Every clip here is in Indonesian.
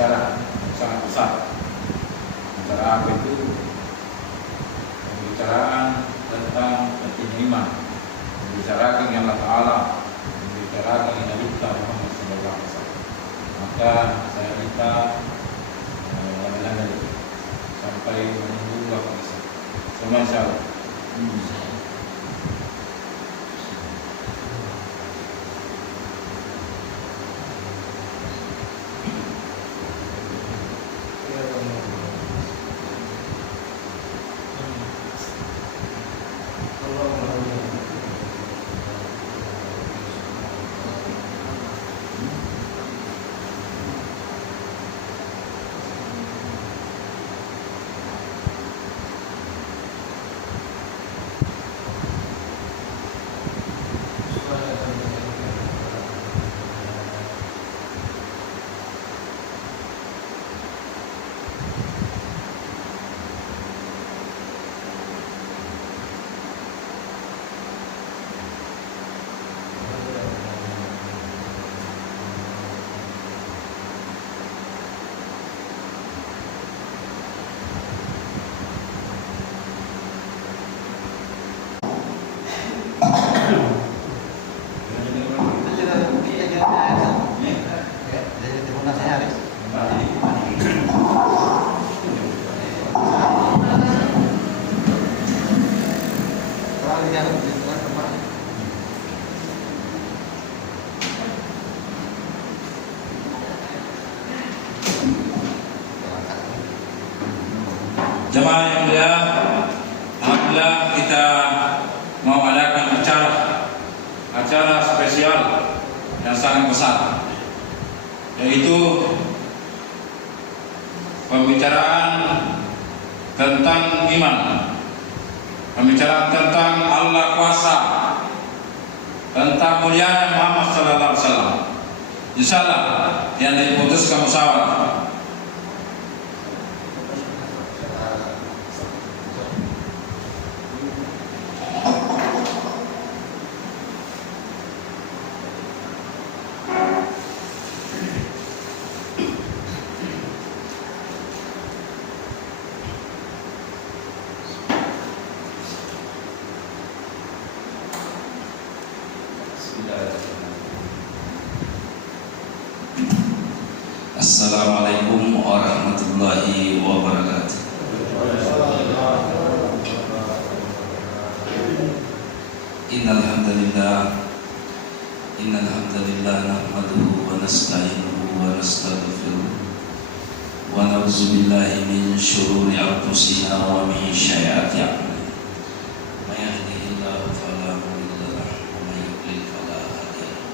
acara yang sangat besar. Acara apa itu? Pembicaraan tentang pentingnya iman, membicarakan yang Allah Ta'ala, membicarakan yang Nabi kita Muhammad SAW. Maka saya minta mudah-mudahan sampai menunggu waktu bisa. Semua insyaallah. Jemaah yang mulia, alhamdulillah kita mau adakan acara spesial yang sangat besar, yaitu pembicaraan tentang iman, pembicaraan tentang Allah kuasa, tentang mulia Muhammad sallallahu alaihi wasallam. Insyaallah yang diputuskan musyawarah. Assalamualaikum warahmatullahi wabarakatuh. Innal hamdalillah nahmaduhu wa nasta'inuhu wa nastaghfiruh wa na'udzu billahi min shururi anfusina wa min sayyiati a'malina. May yahdihillahu fala mudilla lahu wa may yudlil fala hadiya lahu.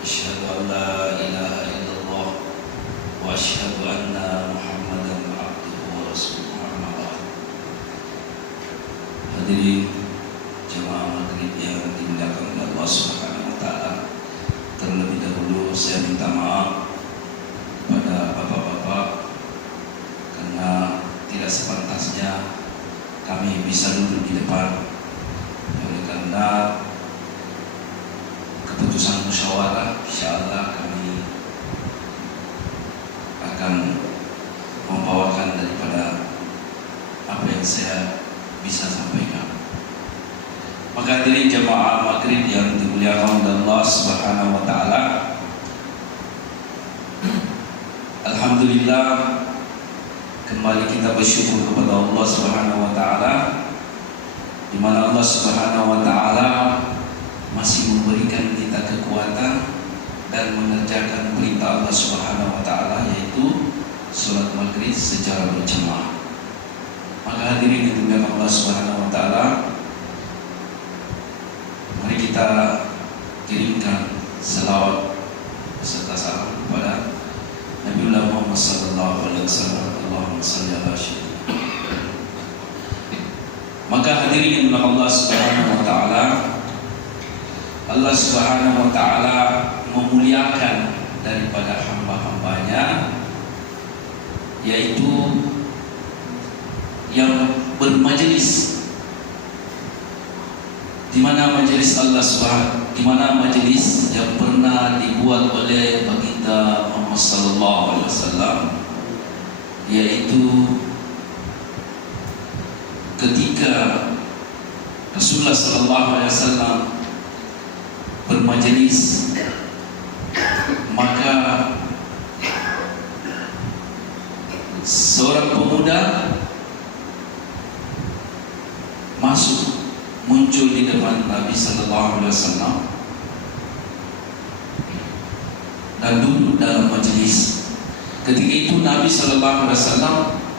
Asyhadu an la ilaha illallah wa asyhadu anna Muhammadan abduhu wa rasuluhu. Amma ba'd. Hadirin jemaah maghrib yang dimuliakan oleh Allah Subhanahu wa taala, terlebih dahulu saya minta maaf kepada bapak-bapak karena tidak sepantasnya kami bisa duduk di depan, oleh karena keputusan musyawarah insyaallah kami akan membawakan daripada apa yang saya bisa sampaikan. Maka hadirin jemaah maghrib yang dimuliakan oleh Allah Subhanahu wa taala, alhamdulillah kembali kita bersyukur kepada Allah Subhanahu wa taala, di mana Allah Subhanahu wa taala masih memberikan kita kekuatan dan mengerjakan perintah Allah Subhanahu wa taala, yaitu salat maghrib secara berjamaah. Maka hadirin yang dimuliakan Allah Subhanahu wa taala, mari kita kirimkan selawat beserta salam kepada Nabiullah Muhammad sallallahu alaihi wasallam. Allahumma shalli ala sayyidina. Maka hadirin Allah Subhanahu wa taala, Allah Subhanahu wa taala memuliakan daripada hamba-hambanya, yaitu yang bermajelis, di mana majelis Allah Subhanahu, di mana majelis yang pernah dibuat oleh baginda Muhammad sallallahu alaihi wasallam, yaitu ketika Rasulullah sallallahu alaihi wasallam bermajelis, maka seorang pemuda masuk, muncul di depan Nabi sallallahu alaihi wasallam dan duduk dalam majelis. Ketika itu Nabi sallallahu alaihi wasallam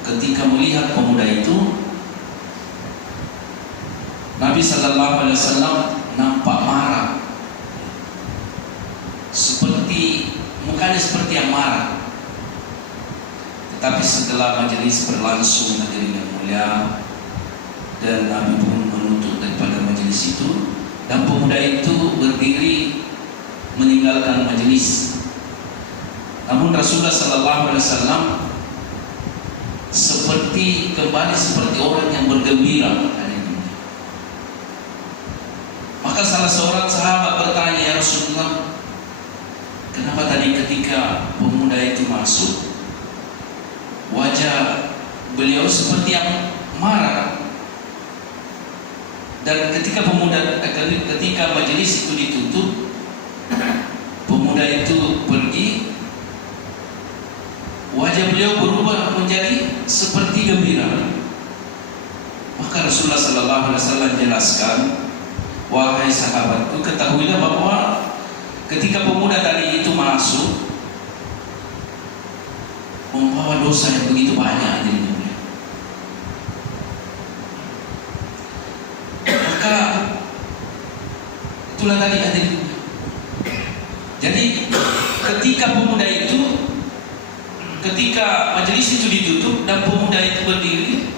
ketika melihat pemuda itu, Nabi sallallahu alaihi wasallam nampak marah, seperti mukanya seperti yang marah. Tetapi setelah majelis berlangsung, hadirin yang mulia, dan Nabi pun menutup daripada majelis itu, dan pemuda itu berdiri meninggalkan majelis. Namun Rasulullah sallallahu alaihi wasallam kembali seperti orang yang bergembira. Maka salah seorang sahabat bertanya, "Ya Rasulullah, kenapa tadi ketika pemuda itu masuk, wajah beliau seperti yang marah, dan ketika majelis itu ditutup, pemuda itu pergi, wajah beliau berubah menjadi seperti gembira?" Maka Rasulullah sallallahu alaihi wasallam jelaskan, "Wahai sahabatku, ketahuilah bahwa ketika pemuda tadi itu masuk, membawa dosa yang begitu banyak di dunia. Maka itulah tadi hadirin. Jadi ketika pemuda itu, ketika majelis itu ditutup dan pemuda itu berdiri,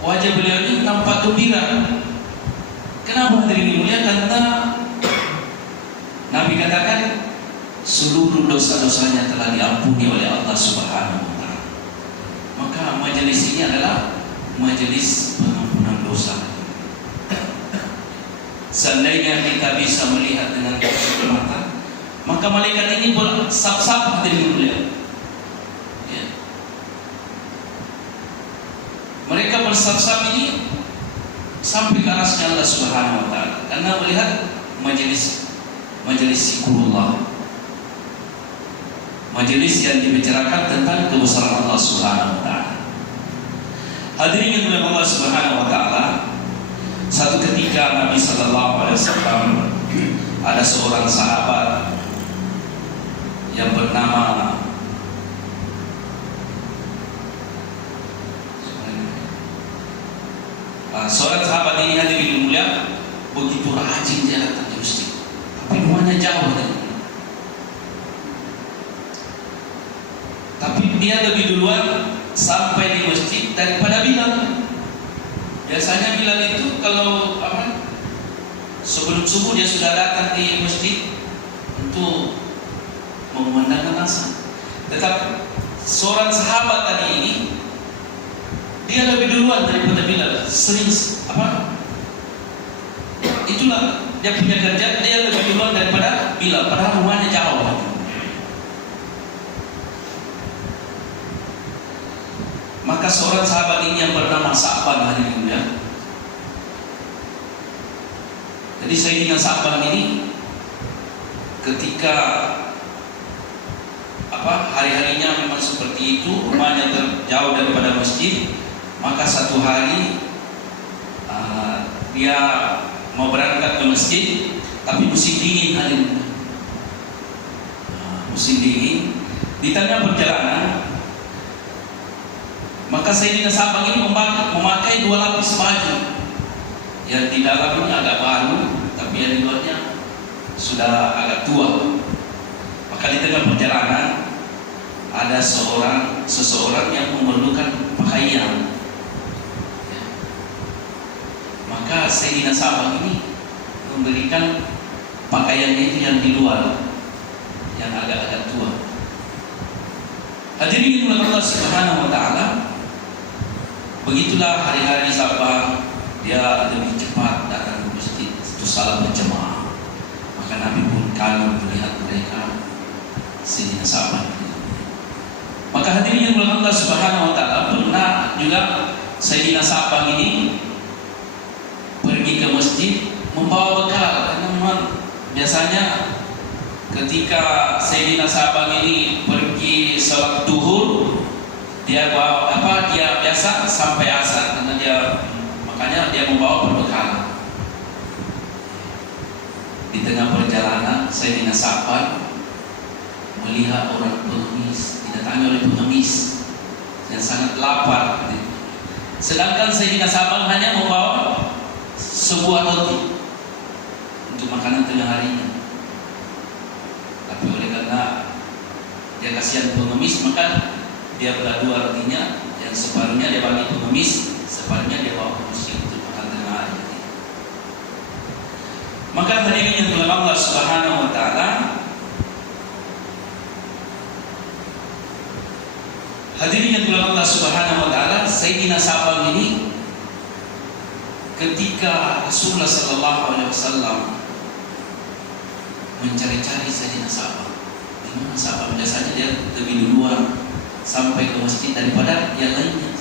wajah beliau ini nampak gembira. Kenapa hadirin mulia? Karena Nabi katakan seluruh dosa-dosanya telah diampuni oleh Allah Subhanahu wa taala. Maka majelis ini adalah majelis pengampunan dosa. Seandainya kita bisa melihat dengan kasat mata, maka malaikat ini bersab-sab hadirin mulia. Ya. Mereka bersab-sab ini sampai ke arasnya Allah Subhanahu wa taala, karena melihat majelis zikrullah, majelis yang dibicarakan tentang kebesaran Allah Subhanahu wa taala. Hadirin yang dimuliakan Allah Subhanahu wa taala, satu ketika Nabi sallallahu alaihi wasallam, ada seorang sahabat yang bernama seorang sahabat ini, hadirin mulia, begitu rajin dia datang ke masjid, tapi rumahnya jauh dari. Tapi dia lebih duluan sampai di masjid daripada Bilal. Biasanya Bilal itu kalau sebelum subuh dia sudah datang di masjid untuk mengumandangkan azan. Tetapi seorang sahabat tadi ini, dia lebih duluan daripada Bilal. Sering itulah dia punya kerja, dia lebih duluan daripada Bilal, padahal rumahnya jauh. Maka seorang sahabat ini yang bernama Sa'ban hadirin ya. Jadi Sayyidina Sa'ban ini ketika hari-harinya memang seperti itu, rumahnya jauh daripada masjid, maka satu hari dia mau berangkat ke masjid, tapi musim dingin hadirin. Musim dingin, di tengah perjalanan, maka Sayyidina Sa'ban ini memakai 2 lapis baju. Yang di dalam ini agak baru, tapi yang di luarnya sudah agak tua. Maka di tengah perjalanan ada seseorang yang memerlukan pakaian. Maka Sayyidina Sa'bah ini memberikan pakaiannya itu yang di luar, yang agak-agak tua. Hadirin Allah Subhanahu wa taala, begitulah hari-hari Sa'bah, dia lebih cepat datang ke masjid itu salat berjamaah. Maka Nabi pun kagum melihat mereka Sayyidina Sa'bah. Maka hadirin Allah Subhanahu wa taala, pernah juga Sayyidina Sa'bah ini pergi ke masjid membawa bekal, karena memang biasanya ketika Sayyidina Sa'bah ini pergi salat duhur, dia bawa dia biasa sampai asar, karena makanya dia membawa perbekalan. Di tengah perjalanan Sayyidina Sa'bah melihat orang pengemis, didatangi oleh pengemis yang sangat lapar. Sedangkan Sayyidina Sa'bah hanya membawa sebuah roti untuk makanan tengah harinya. Tapi oleh karena dia kasihan pengemis, maka dia belah dua rotinya, yang separuhnya dia bagi pengemis, separuhnya dia bawa ke masjid untuk makan tengah hari. Maka hadirin yang dimuliakan Allah Subhanahu wa taala, hadirin yang dimuliakan Allah Subhanahu wa taala, Sayyidina Sa'bah ini ketika Rasulullah sallallahu alaihi wasallam mencari-cari Sayyidina Sa'bah, di mana Sa'bah, biasanya dia lebih duluan sampai ke masjid daripada yang lainnya,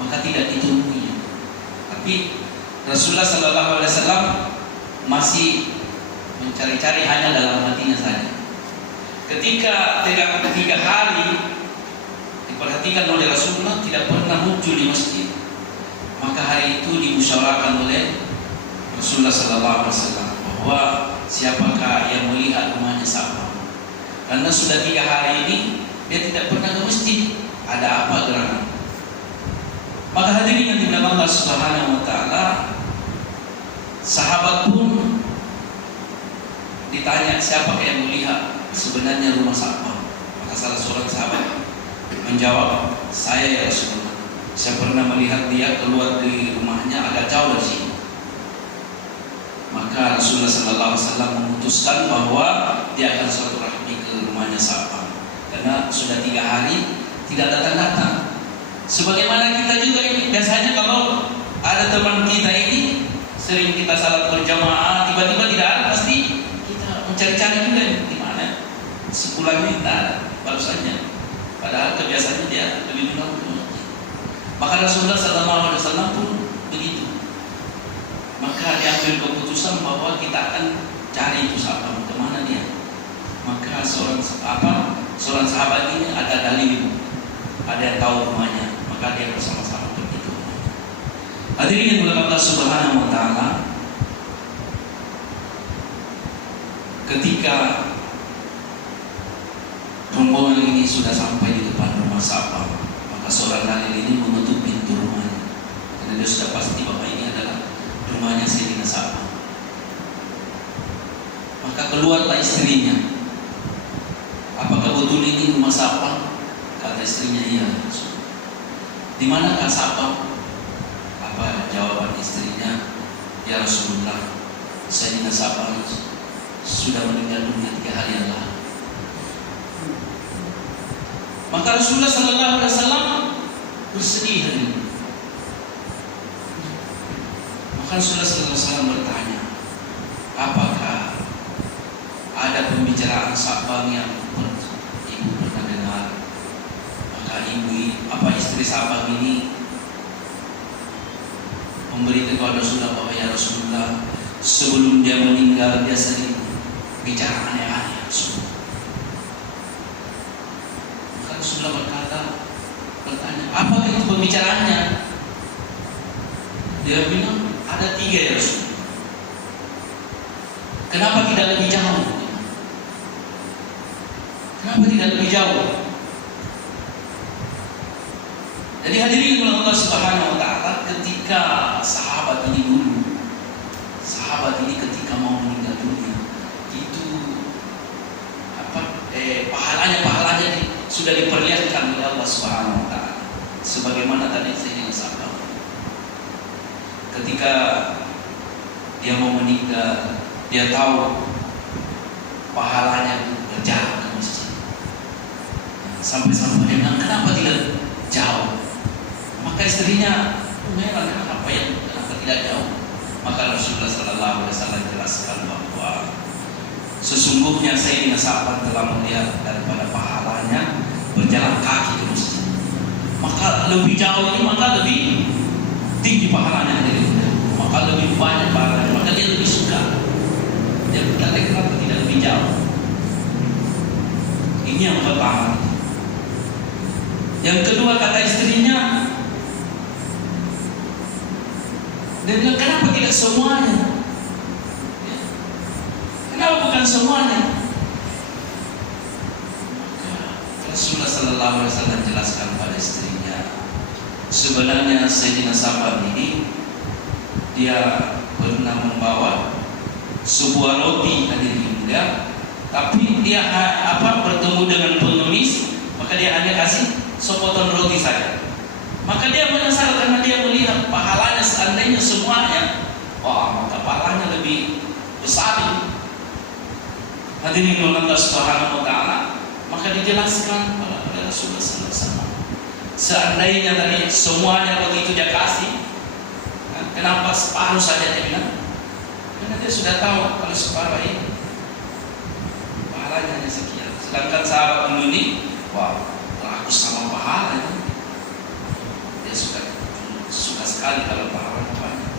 maka tidak ditemui. Tapi Rasulullah sallallahu alaihi wasallam masih mencari-cari hanya dalam hatinya saja. Ketika 3 hari diperhatikan oleh Rasulullah tidak pernah muncul di masjid, maka hari itu dimusyawarahkan oleh Rasulullah sallallahu alaihi wasallam bahwa siapakah yang melihat rumahnya Sa'bah, karena sudah 3 hari ini dia tidak pernah ke masjid. Ada apa gerangan? Maka hadirin yang dimuliakan Allah Subhanahu wa taala, sahabat pun ditanya siapa yang melihat sebenarnya rumah Sa'bah. Maka salah seorang sahabat menjawab, saya ya Rasulullah, saya pernah melihat dia keluar dari rumahnya agak jauh dari sini. Maka Rasulullah sallallahu alaihi wasallam memutuskan bahwa dia akan silaturahmi ke rumahnya Sa'bah, karena sudah 3 hari tidak datang-datang. Sebagaimana kita juga ini, biasanya kalau ada teman kita ini sering kita salat berjamaah, tiba-tiba tidak ada, pasti kita mencari-cari juga di mana. Sepulangnya tidak ada, baru saja. Padahal kebiasaannya dia lebih dulu. Maka Rasulullah sallallahu alaihi wasallam pun begitu. Maka diambil keputusan bahwa kita akan cari itu Sa'bah, kemana dia. Maka seorang sahabat ini ada dalil, ada yang tahu rumahnya, maka dia bersama-sama pergi ke rumahnya. Hadirin yang dimuliakan Allah Subhanahu wa taala, ketika rombongan ini sudah sampai di depan rumah Sa'bah, maka seorang dalil ini menutup pintu rumahnya, karena dia sudah pasti bahwa ini adalah rumahnya Sayyidina Sa'bah. Maka keluarlah istrinya. Apakah betul ini rumah Sa'bah? Kata istrinya, iya. Di manakah Sa'bah? Apa jawaban istrinya? Ya Rasulullah, Sayyidina Sa'bah sudah meninggal dunia 3 hari yang lalu. Maka Rasulullah sallallahu alaihi wasallam bersedih hari ini. Maka Rasulullah sallallahu alaihi wasallam bertanya, apakah ada pembicaraan Sa'bah yang ibu pernah dengar? Maka istri Sa'bah ini memberi kepada Rasulullah bahwa ya Rasulullah, sebelum dia meninggal dia sering bicara aneh-aneh Rasulullah. Maka Rasulullah bertanya, apa itu pembicaraannya? Dia bilang ada 3 ya Rasulullah. Kenapa tidak lebih jauh? Kenapa tidak lebih jauh? Jadi hadirin Allah Subhanahu wa taala, ketika sahabat sahabat ini dulu, sahabat ini ketika mau meninggal dunia itu pahalanya sudah diperlihatkan oleh Allah Subhanahu wa taala. Sebagaimana tadi saya sampaikan, ketika dia mau meninggal, dia tahu pahalanya berjalan ke masjid. Sampai-sampai dia bilang, kenapa tidak jauh? Maka istrinya heran, kenapa tidak jauh? Maka Rasulullah Sallallahu Alaihi Wasallam jelaskan bahwa sesungguhnya Sayyidina Sa'ad telah melihat daripada pahalanya berjalan kaki ke masjid. Maka lebih jauh ini, maka lebih tinggi pahalanya dari itu. Maka lebih banyak pahalanya, maka dia lebih suka. Dia berkata, kenapa tidak lebih jauh? Ini yang pertama. Yang kedua, kata istrinya, dia bilang, kenapa tidak semuanya? Ya. Kenapa bukan semuanya? Rasulullah Sallallahu Alaihi Wasallam jelaskan pada istrinya, sebenarnya Sayyidina Sa'ad ini dia pernah membawa sebuah roti hadirin ya, tapi dia bertemu dengan pengemis, maka dia hanya kasih sepotong roti saja. Maka dia menyesal karena dia melihat pahalanya seandainya semuanya, maka pahalanya lebih besar ini. Hadirin Allah Subhanahu wa taala, maka dijelaskan oleh Rasulullah sallallahu alaihi wasallam. Seandainya tadi semuanya begitu dia kasih, kenapa separuh saja dia bilang? Karena dia sudah tahu kalau separuh ini pahalanya hanya sekian. Sedangkan sahabat ini, aku sama pahalanya. Dia suka sekali kalau pahalanya banyak.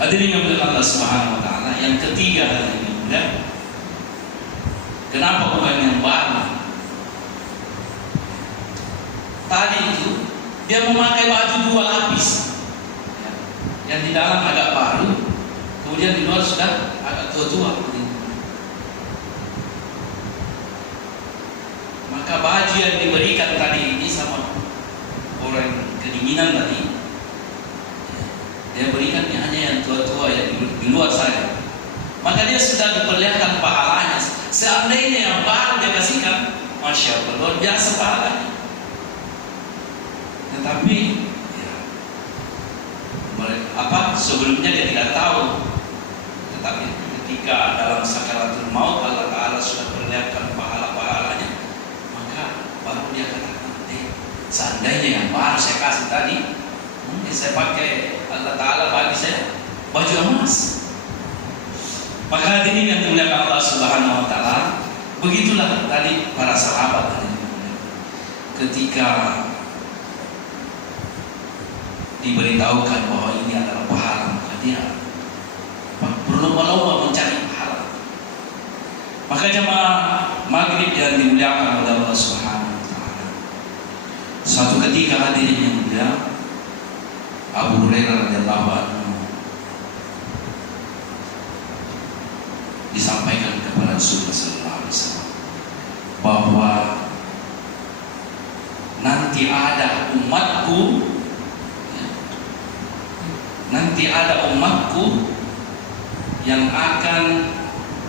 Hadirin yang Allah Subhanahu wa taala, yang ketiga hadirin ya. Kenapa bukan yang baru? Tadi itu dia memakai baju 2 lapis. Yang di dalam agak baru, kemudian di luar sudah agak tua-tua. Maka baju yang diberikan tadi ini sama orang kedinginan tadi, dia berikan hanya yang tua-tua yang di luar saja. Maka dia sudah diperlihatkan pahalanya. Seandainya yang baru dia kasihkan, masya Allah, luar biasa pahalanya. Tetapi sebelumnya dia tidak tahu. Tetapi ketika dalam sakaratul maut Allah Ta'ala sudah perlihatkan pahala-pahalanya, maka baru dia katakan, seandainya yang baru saya kasih tadi, mungkin saya pakai, Allah Ta'ala bagi saya baju emas. Maka hadirin yang dimuliakan Allah Subhanahu wa taala, begitulah tadi para sahabat ketika diberitahukan bahwa ini adalah pahala, maka dia berlomba-lomba mencari pahala. Maka jemaah maghrib yang dimuliakan oleh Allah Subhanahu wa taala, suatu ketika hadirin yang mulia, Abu Hurairah radhiyallahu anhu disampaikan kepada Rasulullah sallallahu alaihi wasallam bahwa nanti ada umatku yang akan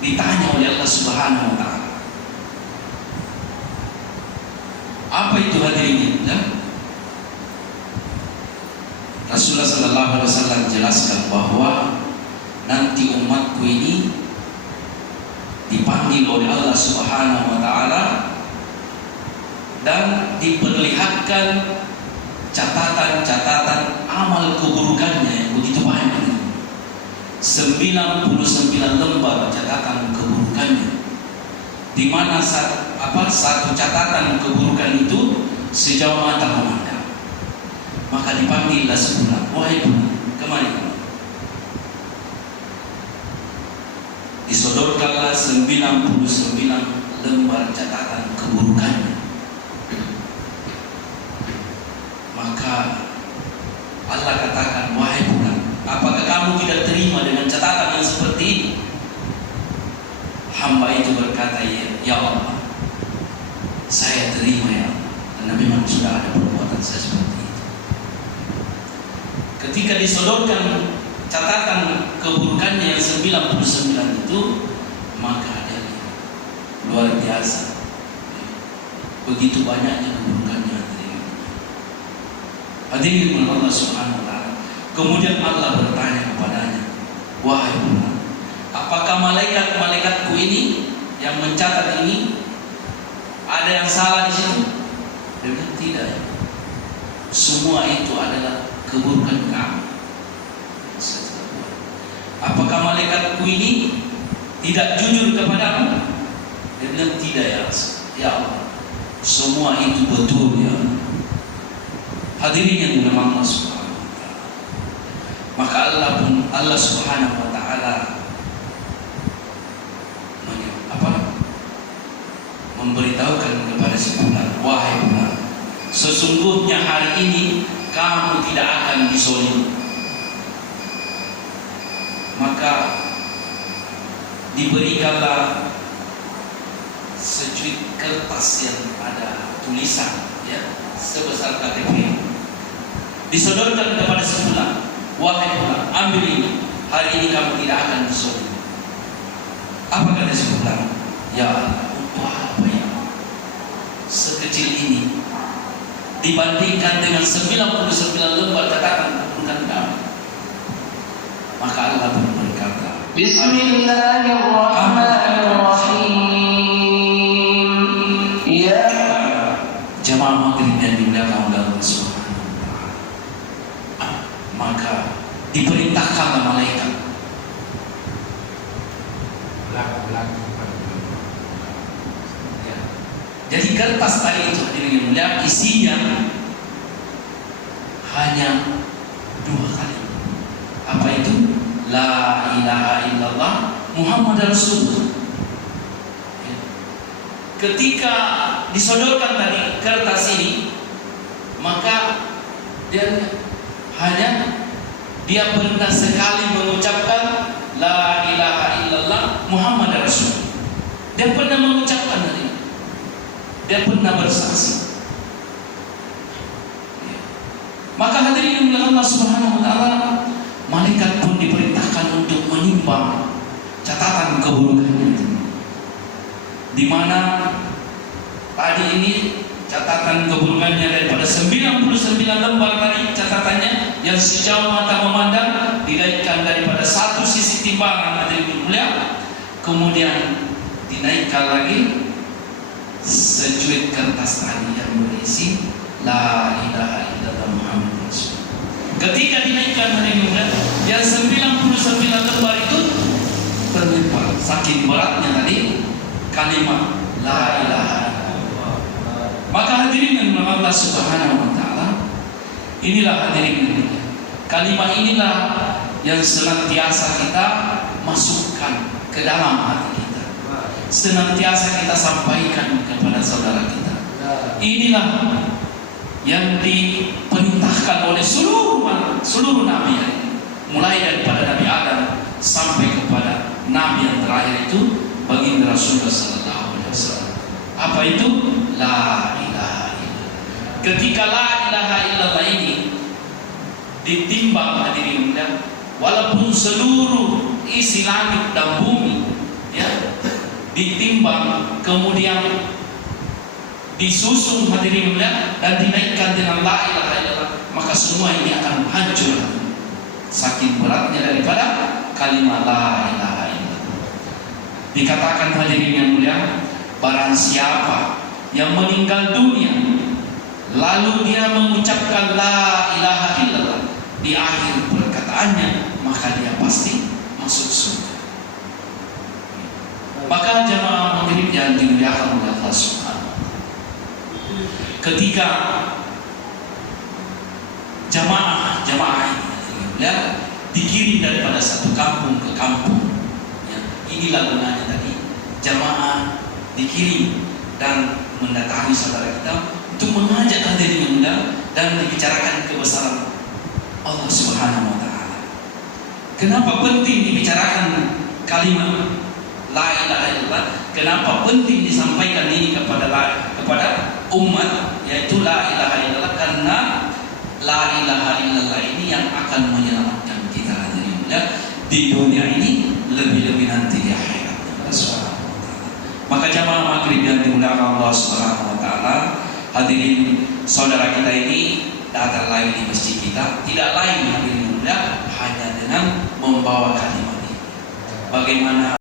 ditanya oleh Allah Subhanahu wa taala. Apa itu hadirin? Rasulullah sallallahu alaihi wasallam jelaskan bahwa nanti umatku ini dipanggil oleh Allah Subhanahu wa taala dan diperlihatkan catatan amal keburukannya yang begitu banyak. 99 lembar catatan keburukannya, di mana satu catatan keburukan itu sejauh mata memandang. Maka dipanggillah sebulan, wahai bulan, kemari kamu. Disodorkanlah 99 lembar catatan keburukannya. Maka Allah katakan, wahai bulan, apakah kamu tidak terima dengan catatan yang seperti ini? Hamba itu berkata, ya Allah, saya terima ya Allah, karena memang sudah ada perbuatan saya seperti itu. ketika disodorkan catatan keburukannya yang 99 itu, maka dia luar biasa. Begitu banyaknya keburukannya. Hadirin Allah Subhanahu wa taala. Kemudian Allah bertanya kepadanya, "Wahai Muhammad, apakah malaikat-malaikatku ini yang mencatat ini ada yang salah di situ?" Dia bilang, "Tidak. Semua itu adalah keburukan kamu." "Apakah malaikatku ini tidak jujur kepadamu?" Dia bilang, "Tidak ya Allah. Semua itu betul ya." Hadirin yang dimuliakan Allah Subhanahu wa taala. Maka Allah Subhanahu wa taala memberitahukan kepada si fulan, "Wahai fulan, sesungguhnya hari ini kamu tidak akan disolimi." Maka diberikanlah secuit kertas yang ada tulisan ya sebesar KTP, disodorkan kepada si fulan, "Wahai fulan, ambil ini, hari ini kamu tidak akan disolimi." Apa kata si fulan? "Ya Allah, untuk apa ya sekecil ini dibandingkan dengan 99 lembar catatan keburukan kami?" Maka Allah pun berkata, Bismillahirrahmanirrahim. Ya jemaah maghrib yang dimuliakan oleh Allah Subhanahu wa taala, maka diperintahkanlah malaikat ya. Jadi kertas tadi itu dimuliakan isinya hanya 2 kali. Apa itu? La ilaha illallah Muhammad Rasulullah. Ketika disodorkan tadi kertas ini, maka dia pernah sekali mengucapkan la ilaha illallah Muhammad Rasulullah. Dia pernah mengucapkan tadi. Dia pernah bersaksi. Maka hadirin yang Allah Subhanahu wa taala, malaikat pun diperintahkan untuk menimbang catatan keburukannya, di mana tadi ini catatan keburukannya daripada 99 lembar tadi catatannya yang sejauh mata memandang dinaikkan daripada satu sisi timbangan hadirin mulia, kemudian dinaikkan lagi secuit kertas tadi yang berisi la ilaha illallah Muhammad Rasulullah. Ketika dinaikkan hari ini, yang 99 lembar itu terlipat saking beratnya tadi kalimat la ilaha illallah. Maka hadirin yang Allah Subhanahu wa taala, inilah hadirin, kalimat inilah yang senantiasa kita masukkan ke dalam hati kita, senantiasa kita sampaikan kepada saudara kita. Inilah yang diperintahkan oleh seluruh nabi, mulai daripada Nabi Adam sampai kepada nabi yang terakhir itu baginda Rasulullah sallallahu alaihi wasallam. Apa itu? La ilaha illallah. Ketika la ilaha illallah ini ditimbang hadirin, walaupun seluruh isi langit dan bumi ya ditimbang, kemudian disusun hadirin dan dinaikkan dengan la ilaha illallah, maka semua ini akan hancur saking beratnya daripada kalimat la ilaha illallah. Dikatakan hadirin yang mulia, barang siapa yang meninggal dunia lalu dia mengucapkan la ilaha illallah di akhir perkataannya, maka dia pasti masuk surga. Maka jemaah maghrib yang dimuliakan oleh Allah Subhanahu, ketika jamaah ini ya, dikirim daripada satu kampung ke kampung ya, inilah gunanya tadi jamaah dikirim dan mendatangi saudara kita untuk mengajak hadirin yang mulia dan dibicarakan kebesaran Allah Subhanahu wa taala. Kenapa penting dibicarakan kalimat la ilaha illallah? Kenapa penting disampaikan ini kepada umat, yaitu la ilaha illallah? Karena la ilaha illallah ini yang akan akan menyelamatkan kita hadirin ya, di dunia ini lebih-lebih nanti di akhirat. Maka jamaah maghrib yang dimuliakan Allah Subhanahu wa taala, hadirin saudara kita ini datang lain di masjid kita, tidak lain hadirin mulia hanya dengan membawa kalimat ini. Bagaimana